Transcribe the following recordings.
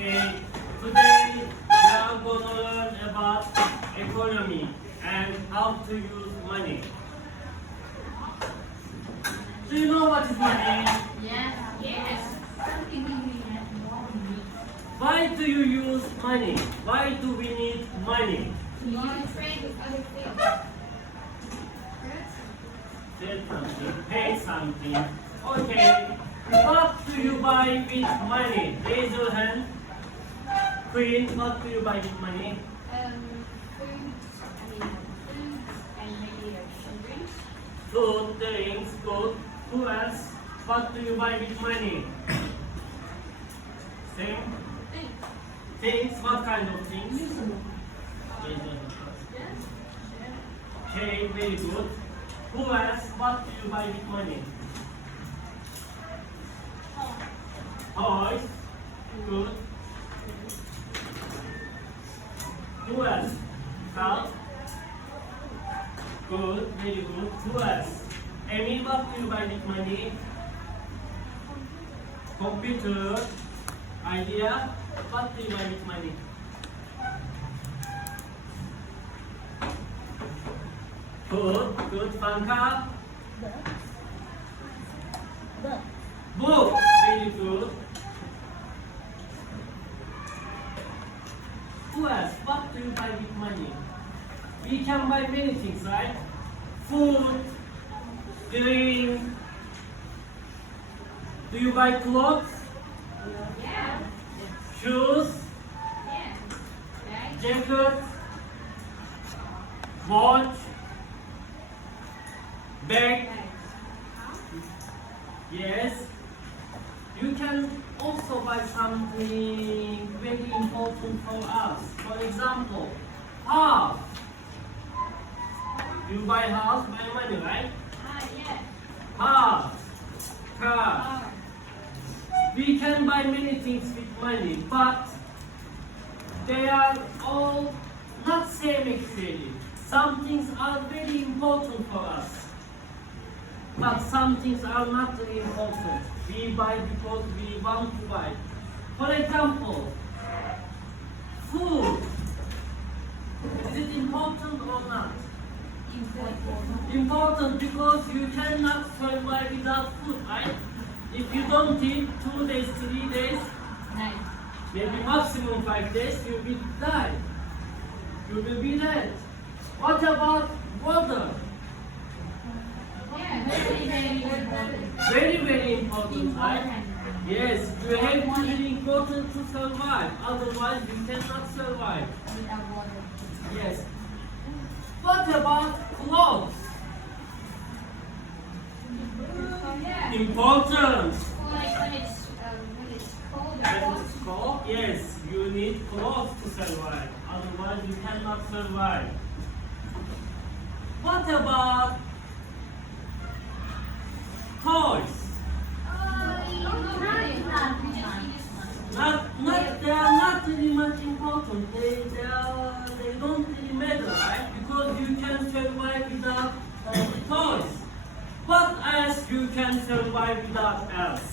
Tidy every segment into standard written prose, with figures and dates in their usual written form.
Okay, today we are going to learn about economy and how to use money. Do you know what is money? Yes. Yes. Something we have more need. Why do you use money? Why do we need money? You trade with other things. Sell something, pay something. Okay, what do you buy with money? Raise your hand. Queen, what do you buy with money? Foods and maybe some drinks. Food, drinks, good. Who else? What do you buy with money? Same. Things. Things, what kind of things? Usable. Raise your hand first. Yes. Okay, very good. Who else? What do you buy with money? Toys. Good. Who else? Health. Good, very good. Who else? Amy, what do you buy with money? Computer. Idea. What do you buy with money? Good, good. Fangka. Book. Very good. Who else? What do you buy with money? We can buy many things, right? Food, drink. Do you buy clothes? Yeah. Shoes, Yeah. Right. jacket, watch, bag. Yes. You can also buy something very important for us. For example, house. You buy house by money, right? Yeah. House, car. Car. We can buy many things with money, but they are all not same actually. Some things are very important for us, but some things are not really important. We buy because we want to buy. For example, food. Is it important or not? Important. Important because you cannot survive without food, right? If you don't eat 2 days, 3 days, Nice. maybe maximum 5 days, you will die. You will be dead. What about water? Yeah. Very, very important. Very, very important, right? Important. Yes, you have to be important to survive. Otherwise, you cannot survive. Without water. Yes. What about clothes? Yeah. Important. Like when it's cold or When hot. it's cold, yes, you need clothes to survive. Otherwise, you cannot survive. What about toys? They are not really much important. They don't really matter, right? Because you can survive without toys. What else you can survive without else?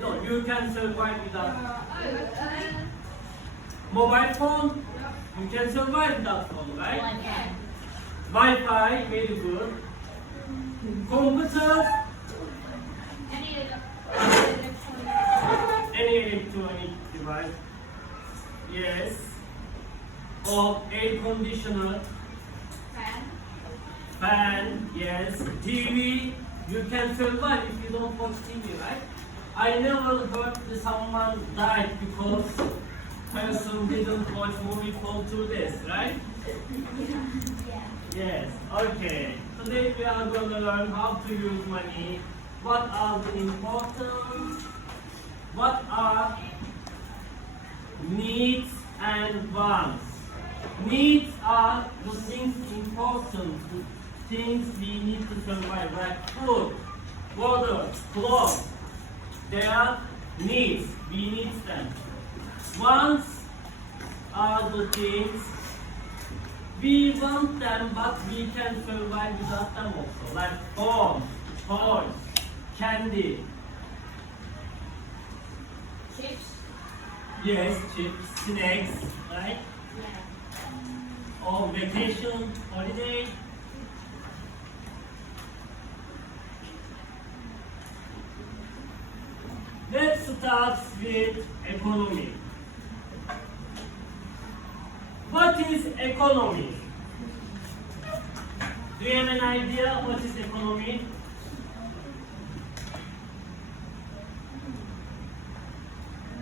No, you can survive without mobile phone. You can survive without phone, right? Wi-Fi, very good. Computer, any electronic device. Yes. Or air conditioner, fan, yes. TV, you can survive if you don't watch TV, right? I never heard that someone died because person didn't watch movie for 2 days, right? Yes, okay. Today we are going to learn how to use money. What are the important, what are needs and wants. Needs are the things important, the things we need to survive, like food, water, clothes. They are needs, we need them. Wants are the things we want them, but we can survive without them also, like phone, toys, candy. Chips. Yes, chips, snacks, right? Yeah. Or vacation, holiday. Let's start with economy. What is economy? Do you have an idea what is economy?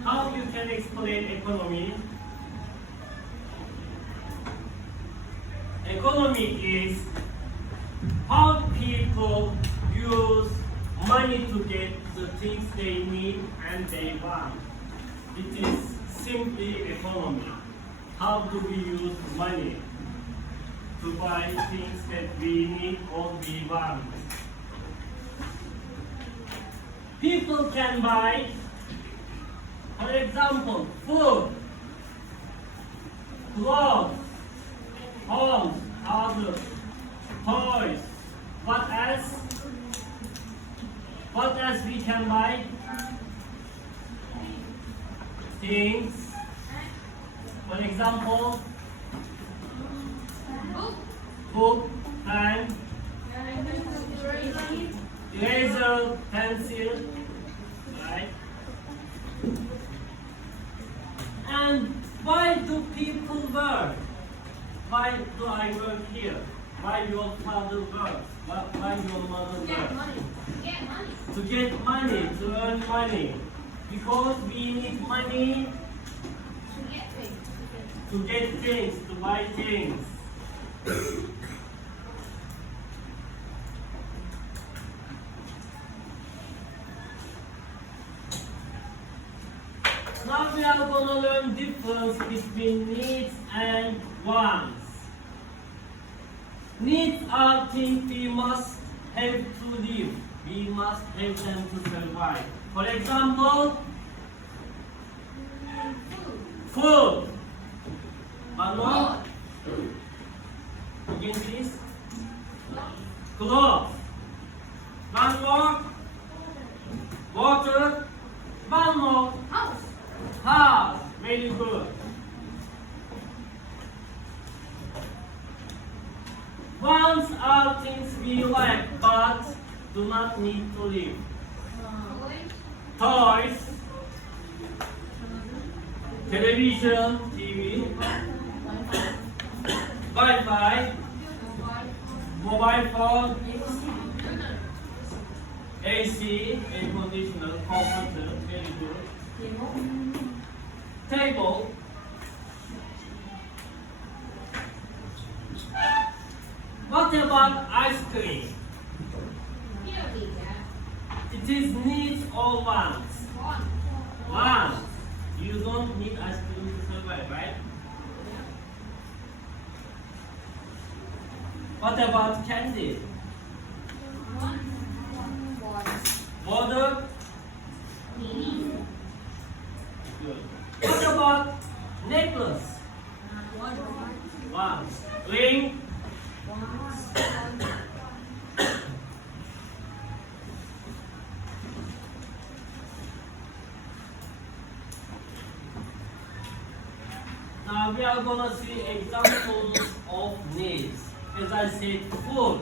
How you can explain economy? Economy is how people use money to get the things they need and they want. It is simply economy. How do we use money to buy things that we need or we want? People can buy, for example, food, clothes, homes, houses, toys. What else? What else we can buy? Things. For example, Book. book, pen, Eraser. eraser, pencil, right? And why do people work? Why do I work here? Why your father works? Why your mother Get works? money. Get money. To get money, to earn money. Because we need money To get things. to get things, to buy things. Now we are going to learn difference between needs and wants. Needs are things we must have to live. We must have them to survive. For example, Food. food. One more. Again, please. Clothes. One more. Water. One more. House. House. Very good. Wants are things we like but do not need to live. Toys. Toys, television, TV, Wi-Fi, mobile phone, AC, air conditioner, computer, very good. Table. What about ice cream? You don't need that. It is needs or wants? One. Wants. You don't need ice cream to survive, right? What about candy? One. Water. Water? Need. Good. What about necklace? One. Wants. Ring? Now we are gonna see examples of needs. As I said, food.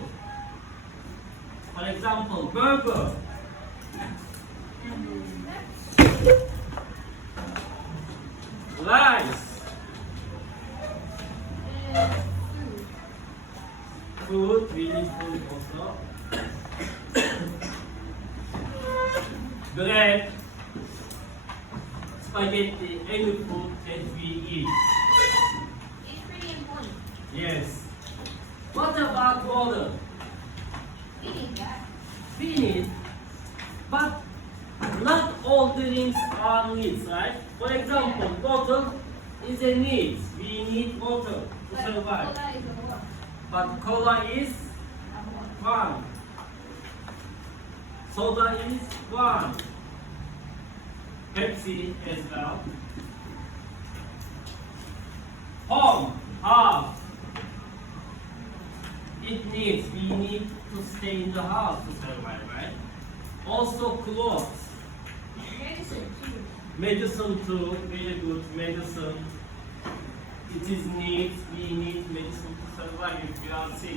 For example, burger. Rice. Food, we need food also. Bread. Spaghetti, any food that we eat. It's pretty important. Yes. What about water? We need that. We need, but not all drinks are needs, right? For example, water is a need. We need water to But survive. cola is a war. But cola is A war. one. Soda is one. Pepsi as well. Home, house. It needs, we need to stay in the house to survive, right? Also clothes. Medicine too. Medicine too, very good. Medicine. It is needs. We need medicine to survive if you are sick.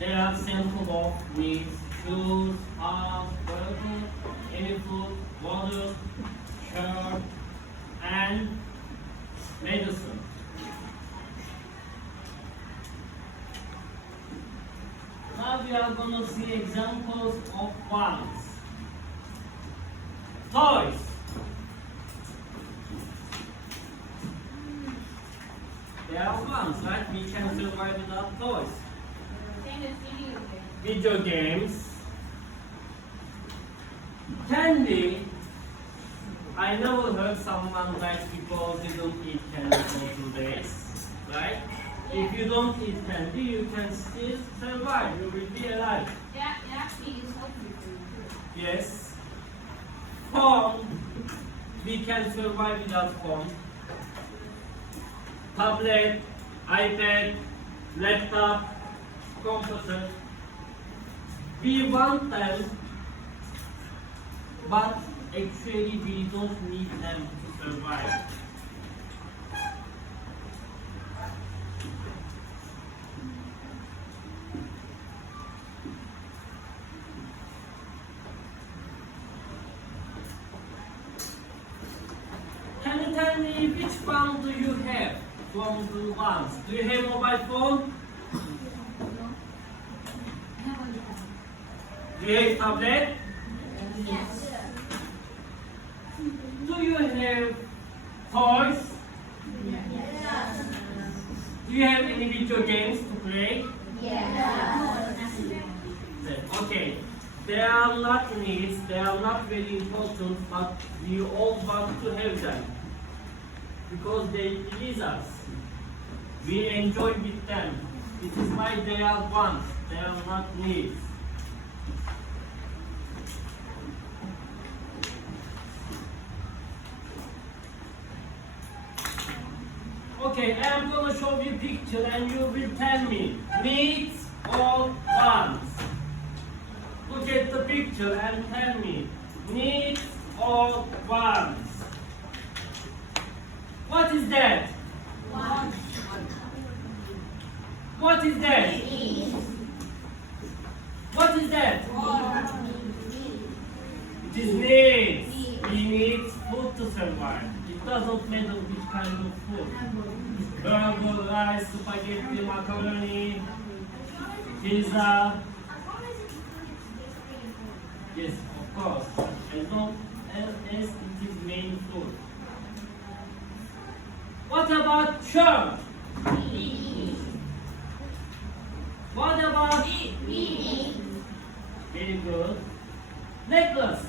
There are sample of needs, shoes, house, whatever, any food, water, shirt, and medicine. Now we are going to see examples of wants. Toys. There are wants, right? We can survive without toys. Same as video game. Video games. Candy. I never heard someone like people didn't eat candy for 2 days, right? If you don't eat candy, you can still survive. You will be alive. Yeah, it actually is healthy for you too. Yes. Phone. We can survive without phone. Tablet, iPad, laptop, computer. We want them, but actually we don't need them to survive. Can you tell me which one do you have from the ones? Do you have mobile phone? Do you have tablet? Yes. Do you have toys? Yes. Do you have any video games to play? Yes. Okay. They are not needs, they are not very important, but we all want to have them. Because they please us. We enjoy with them. It is why they are wants, they are not needs. Okay, I am going to show you a picture and you will tell me needs or wants. Look at the picture and tell me needs or wants. What is that? What is that? What is that? It is needs. We need food to survive. It doesn't matter which kind of food. Burger, rice, spaghetti, macaroni, pizza. Yes, of course. As long as it is main food. What about shirt? What about very good. Necklace.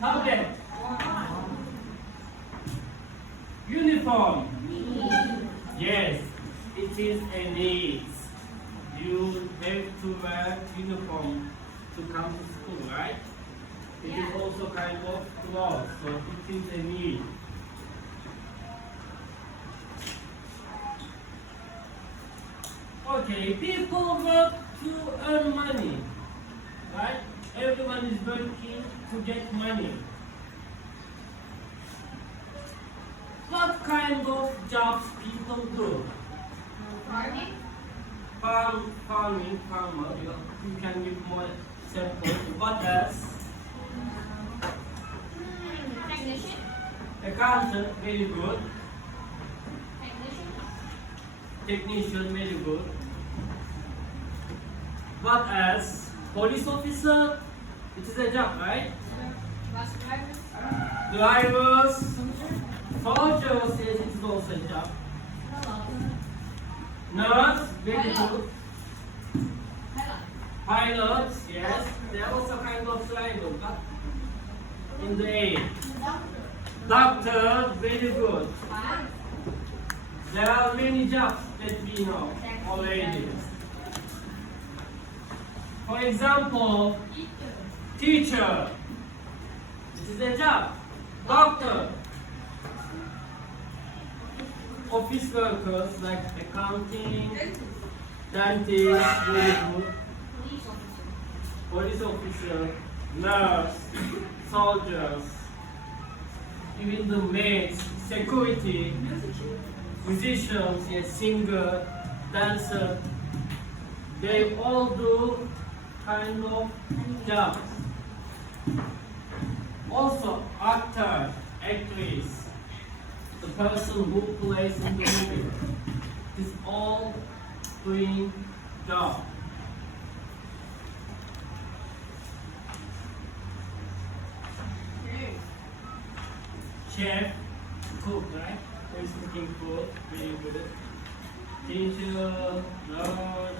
Tablet. Uniform. Yes, it is a need. You have to wear uniform to come to school, right? It is also kind of clothes, so it is a need. Okay, people work to earn money, right? Everyone is working to get money. What kind of jobs people do? Farming? Farming, farmer. You can give more samples. What else? Technician? Accountant, very good. Technician? Technician, very good. What else? Police officer, it is a job, right? Bus driver? Drivers, soldiers, yes, it is also a job. Nurse, very good. Pilots, yes, they are also kind of flying, but in the air. Doctor, very good. There are many jobs that we know already. For example, teacher. It is a job. Doctor. Office workers like accounting, dentist, very good. Police officer, nurse, soldiers, even the maids, security, musicians, yes, singer, dancer, they all do kind of jobs. Also, actor, actress, the person who plays in the movie, is all doing job. Chef, cook, right? Who is cooking food? Very good. Teacher, nurse.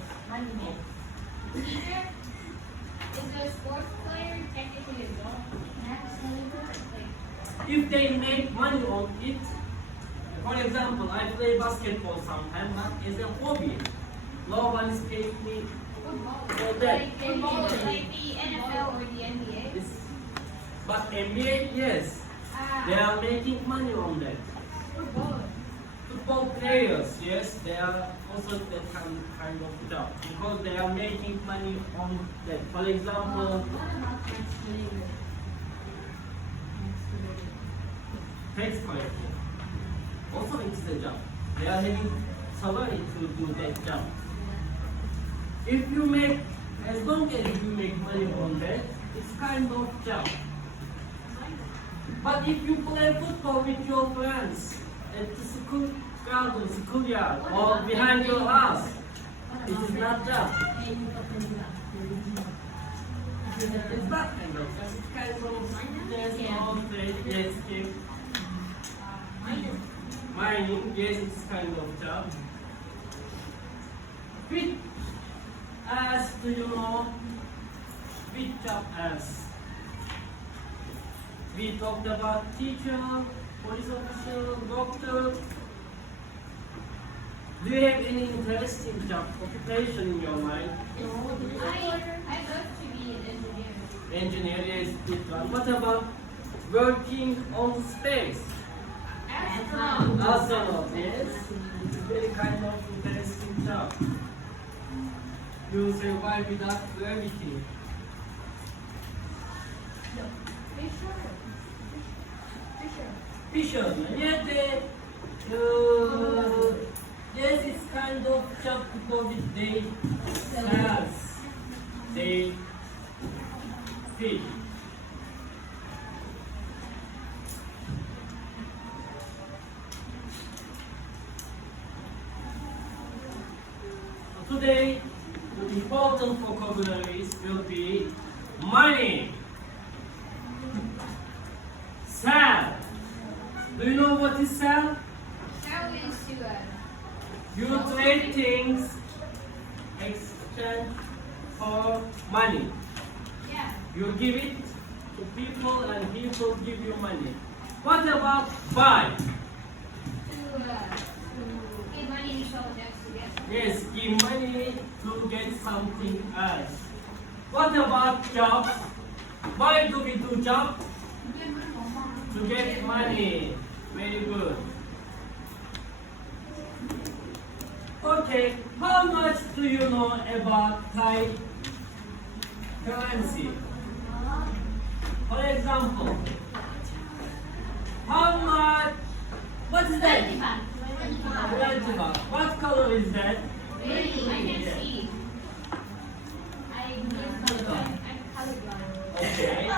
Teacher, is a sports player technically a job? If they make money on it, for example, I play basketball sometimes, but as a hobby. No one is paying me for that. Like the NFL or the NBA? It's- But NBA, yes, they are making money on that. Football. Football players, yes, they are also that kind of job because they are making money on that. For example, tax collector. Also, it's the job. They are having salary to do that job. If you make, as long as you make money on that, it's kind of job. But if you play football with your friends at the school garden, schoolyard, or behind your house, it is not job. It's not kind of job. It's kind of there's no trade, yes, game. Mining, yes, it's kind of job. Which as do you know? Which job as? We talked about teacher, police officer, doctor. Do you have any interesting job occupation in your mind? I'd love to be an engineer. Engineer is good one. What about working on space? Astronaut. Astronaut, yes. It's a very kind of interesting job. You survive without gravity. Fisherman, yeah, yes, it's kind of job because they sells, they fish. So today, the important vocabularies will be money, sell. Do you know what is sell? How is to You trade things, exchange for money. yeah. You give it to people and people give you money. What about buy? To give money to someone else to get something. Yes, give money to get something else. What about jobs? Why do we do job? To get money. Very good. Okay, how much do you know about Thai currency? For example, how much? What is that? 20 baht. What color is that? Really? I can see. I'm colorblind. Okay.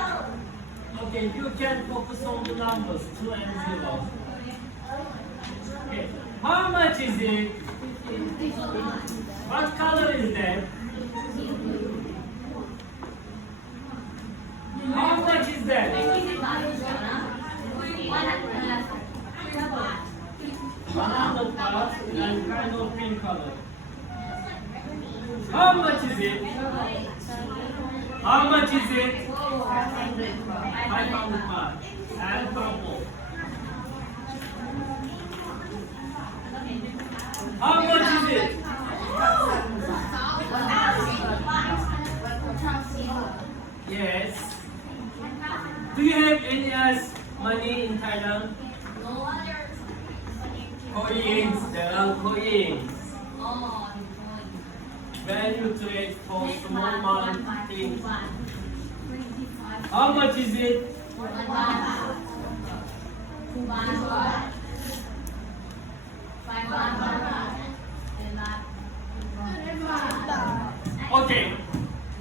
Okay, you can focus on the numbers 2 and 0. Okay. How much is it? What color is that? How much is that? 100 baht and kind of pink color. How much is it? How much is it? 500 baht and purple. How much is it? Yes. Do you have any else money in Thailand? No other. Coins, there are coins. Oh, When you trade for small amount things. 25. How much is it? 1 baht. 2 baht. 5 baht. 10 baht. Okay.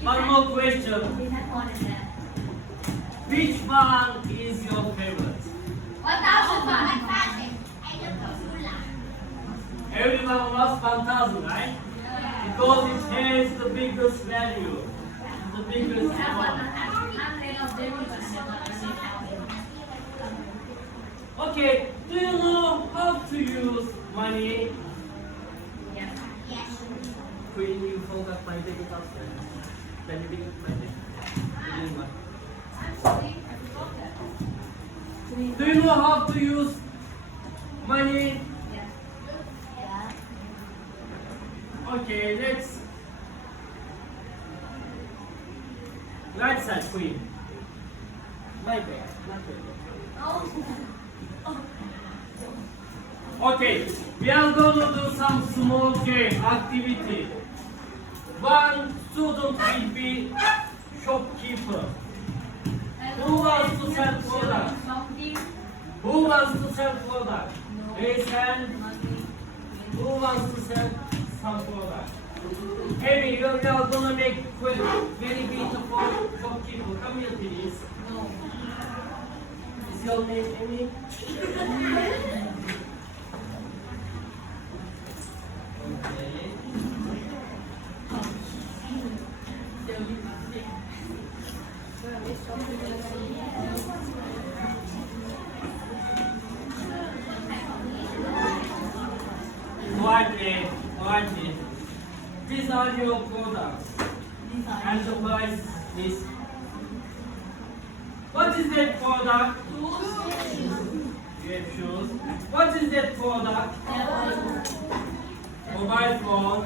One more question. Is that more than that? Which one is your favorite? 1,000 baht. Everyone wants 1,000, right? Because it has the biggest value, the biggest amount. Okay, do you know how to use money? Queen, you forgot my debit option. Can you bring my debit? Do you know how to use money? Okay, let's right side, Queen. My bad, not bad. Okay, we are gonna do some small game activity. One student will be shopkeeper. Who wants to sell product? Who wants to sell product? Raise hand. Who wants to sell some product? Amy, you are gonna make very beautiful shopkeeper. Come here, please. Is your name Amy? Okay. Quietly. These are your products. And the price is. What is that product? You have shoes. What is that product? Mobile phone.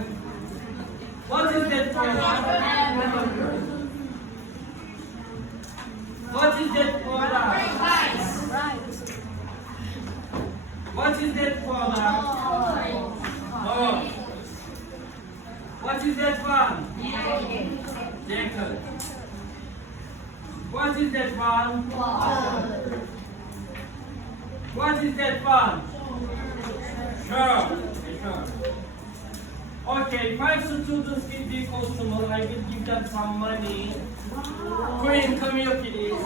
What is that product? What is that product? What is that product? Oh. What is that one? Jacket. What is that one? What is that one? Shirt. Okay, 5 students will be customer. I will give them some money. Queen, come here, please.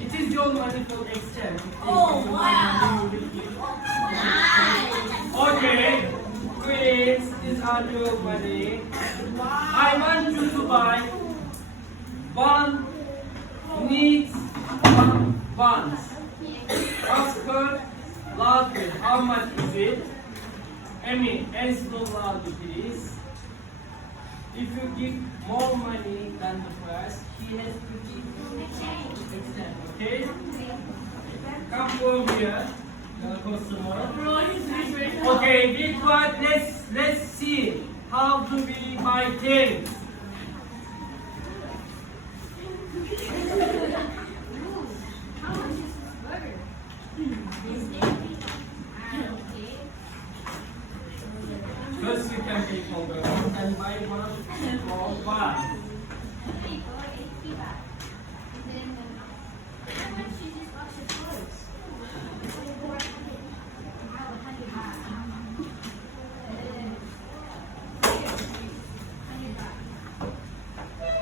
It is your money for exchange. Oh, wow. Okay, Queens, these are your money. I want you to buy one neat buns. Oscar, loudly. How much is it? Amy, answer loudly, please. If you give more money than the price, he has to give exchange. Okay? Come over here, the customer. Okay, be quiet. Let's see. How do we buy things? First, you can take over and buy one for one.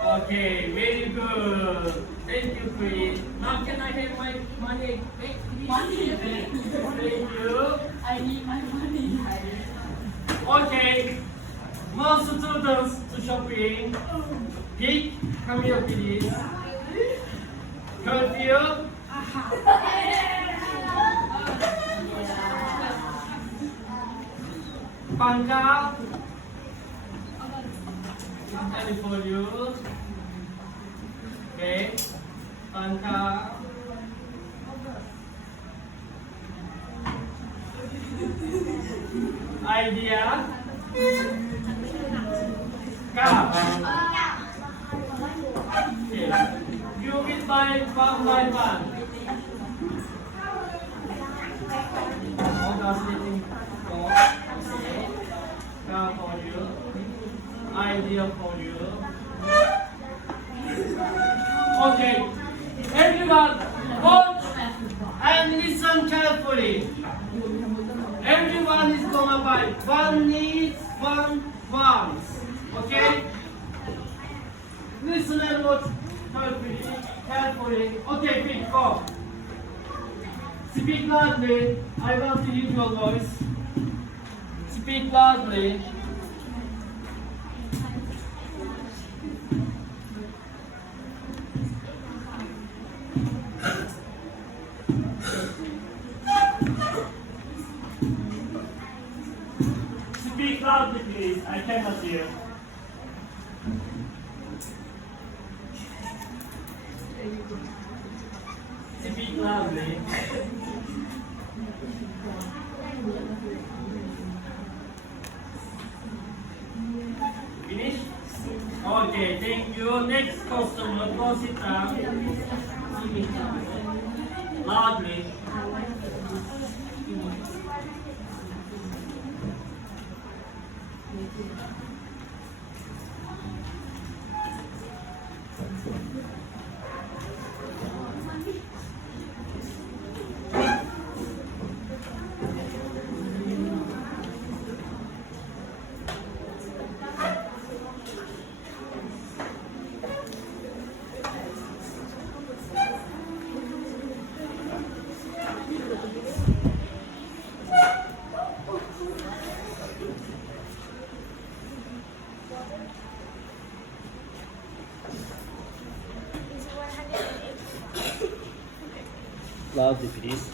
Okay, very good. Thank you, Queen. Now can I have my money? Money. Thank you. I need my money. Okay. More students to shopping. Pick. Come here, please. Curfew. Pangkal. Ready for you. Okay. Pangkal. Idea. Ka. Okay. You will buy one by one. August letting go. Okay. Ka for you. Idea for you. Okay. Everyone, watch and listen carefully. Everyone is gonna buy one needs, one wants. Okay? Listen and watch carefully. Okay, quick, go. Speak loudly. I want to hear your voice. Speak loudly. Speak loudly, please. I cannot hear. Speak loudly. Finish? Okay, thank you. Next customer, go sit down. Loudly. Loudly, please.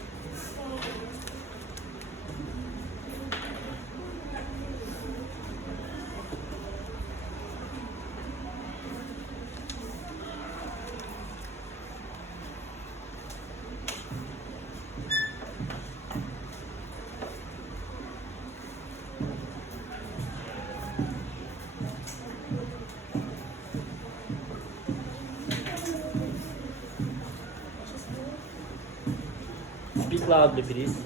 Speak loudly, please.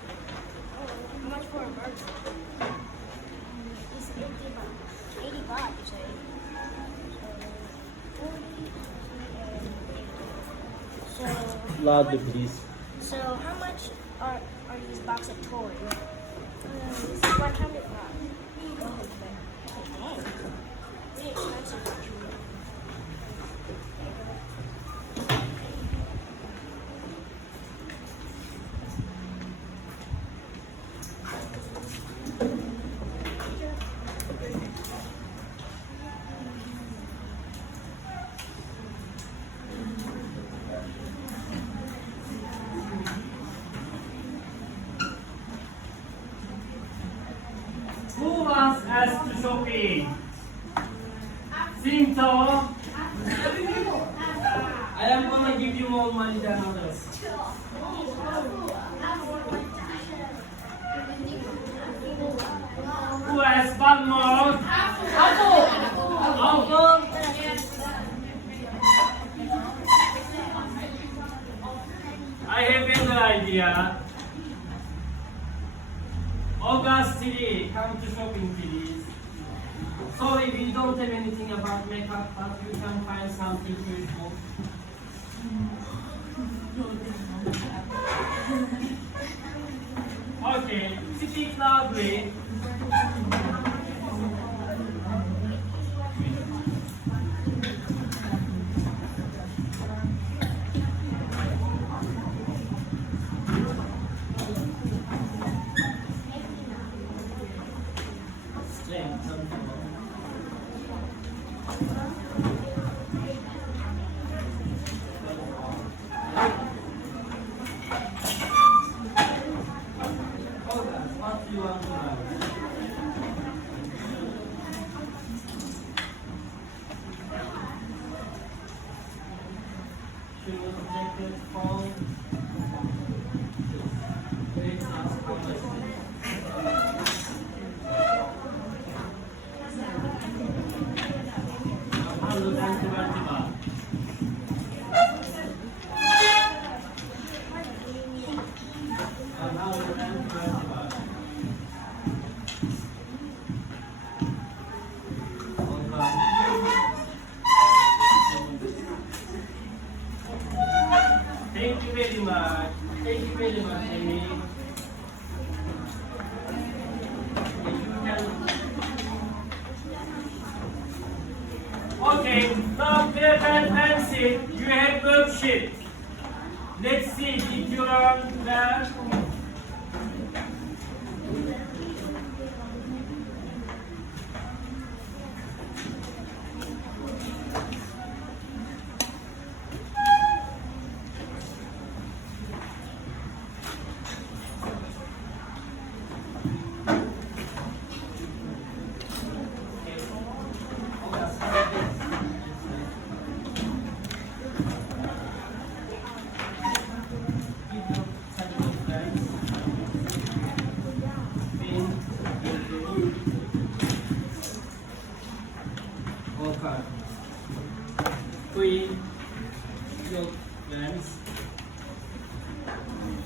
How much for a burger? It's 80 baht. 80 baht, you say? So, Loudly, please. so how much are these box of toys? It's 100 baht. Oh, dang. Really expensive. Who wants us to shopping? Sinto. I am gonna give you more money than others. Who has one more? Uncle. I have another idea. August 3, come to shopping please. Sorry, we don't have anything about makeup, but you can find something useful. Okay, speak loudly. What do you want to know? pocket phone. Wait, ask how much is it? $120. $120. Thank you very much. Thank you very much, Amy. If you can. Okay, now paper and pencil. You have worksheet. Let's see if you learn well.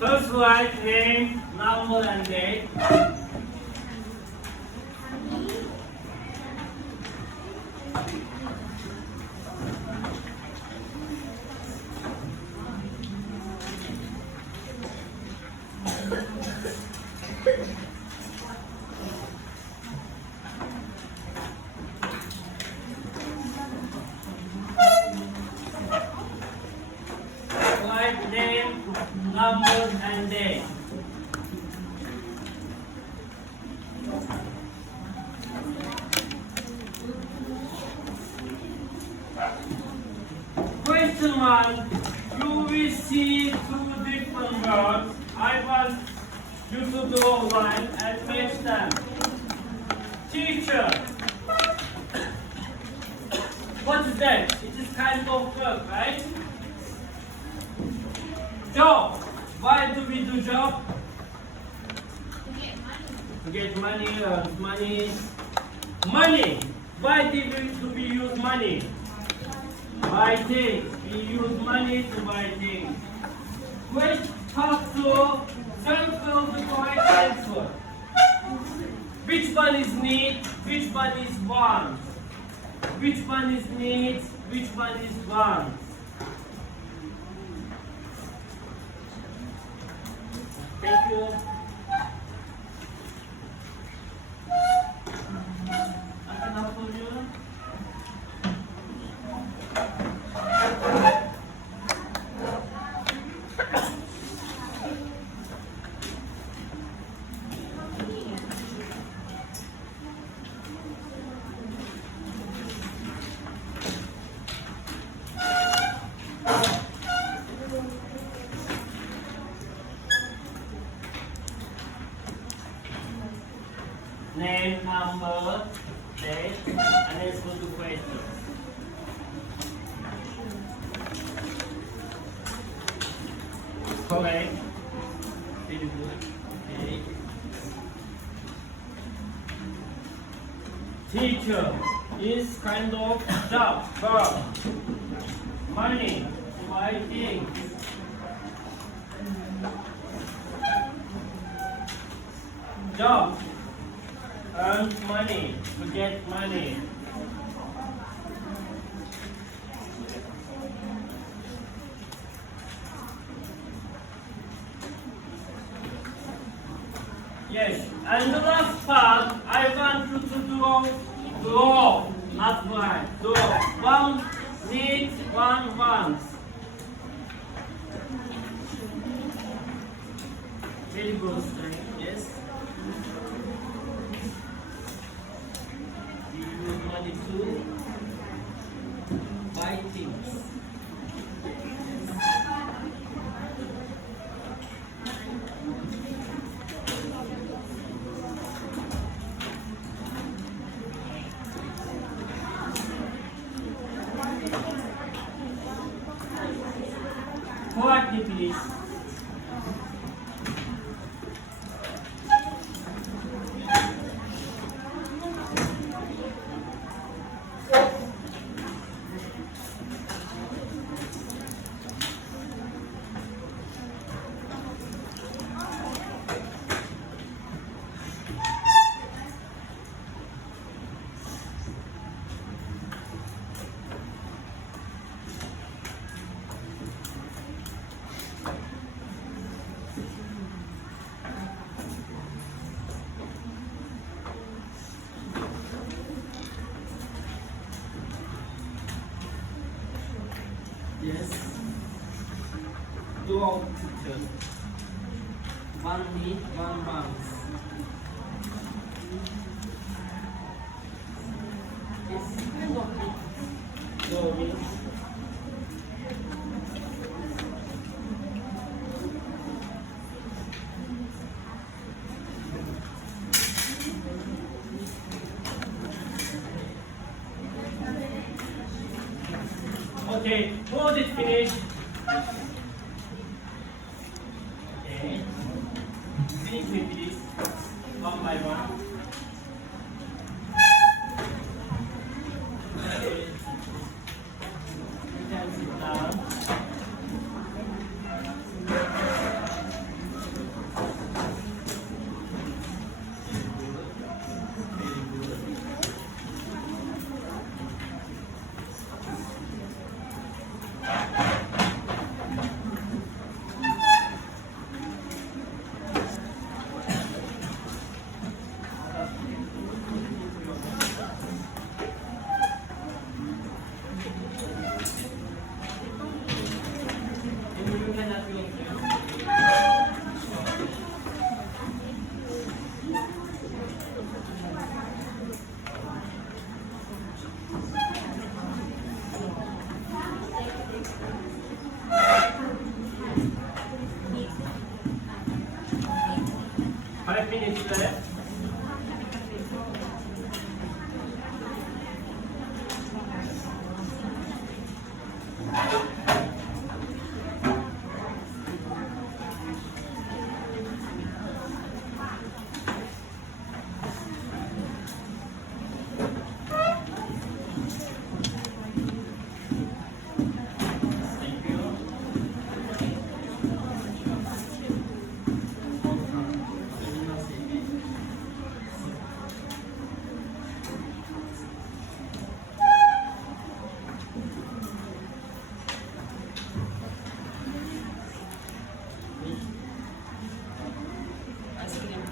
First write name, number and date. Write name, number and date. Question 1. You will see two different words. I want you to draw line and match them. Teacher. What is that? It is kind of work, right? Job. Why do we do job? To get money, earn money. Money. Why do we use money? Buy things. We use money to buy things. Which part to circle the correct answer? Which one is need? Which one is want? Which one is needs? Which one is wants? Thank you. Akan apa dia? Name, number, date, and let's go to questions. Correct. Very good. Okay. Teacher is kind of job, verb. Money, to buy things. Job. Earn money, to get money. Yes, and the last part, I want you to draw, not write, draw. One needs, one wants. Very good, yes. Money to buy things. finish. Yes. Two out two. One knee, one bounce. It's kind of big. So we okay, pose is finished. Okay. Finish with this one by one. Okay. You can sit down. Five minutes left. Thank you. Ice cream.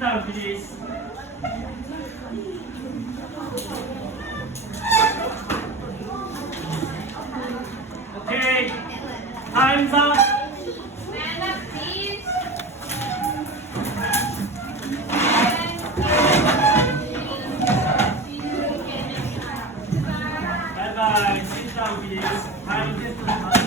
Sit down, please. Okay. Time's up. Stand up, please. Bye bye. Sit down, please. Time is up.